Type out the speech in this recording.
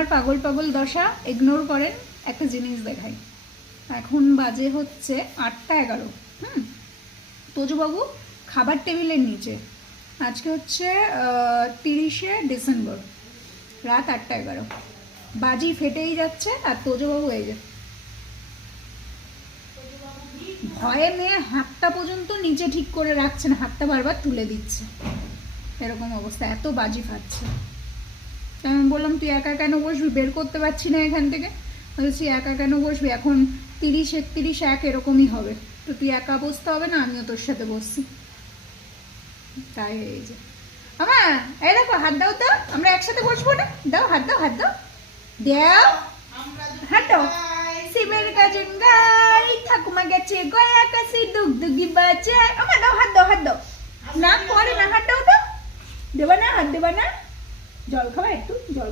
আমার পাগল পাগল দশা ইগনোর করেন, একটা জিনিস দেখাই। এখন বাজে হচ্ছে 8:11। তোজবাবু খাবার টেবিলের নিচে, আজকে হচ্ছে 30শে ডিসেম্বর, রাত 8:11, বাজি ফেটেই যাচ্ছে। আর তোজবাবু এই যে ভয়ে মেয়ে হাতটা পর্যন্ত নিচে ঠিক করে রাখছে না, হাতটা বারবার তুলে দিচ্ছে, এরকম অবস্থা, এত বাজি ফাটছে। আমি বললাম তুই একা কেন বসবি, বের করতে পারছি না এখান থেকে। বলছি একা কেন বসবি, এখন 30, 31, 1 এরকমই হবে, তো তুই একা বসতে হবে না, আমিও তোর সাথে বসছি। তাই এই যে আমা, এই দেখো হাত দাও তো, আমরা একসাথে বসবো না, দাও হাত দাও, হাত দাও, দাও হাত দাও। শিবের গাজন গাই, ঠাকুমা গেছে গয়া কাশি, দুগদুগি বাজে। আমা দাও হাত দাও, হাত দাও, না করে না, হাত দাও তো, দেবা না, হাত দেবা না, জল খাবা একটু, জল।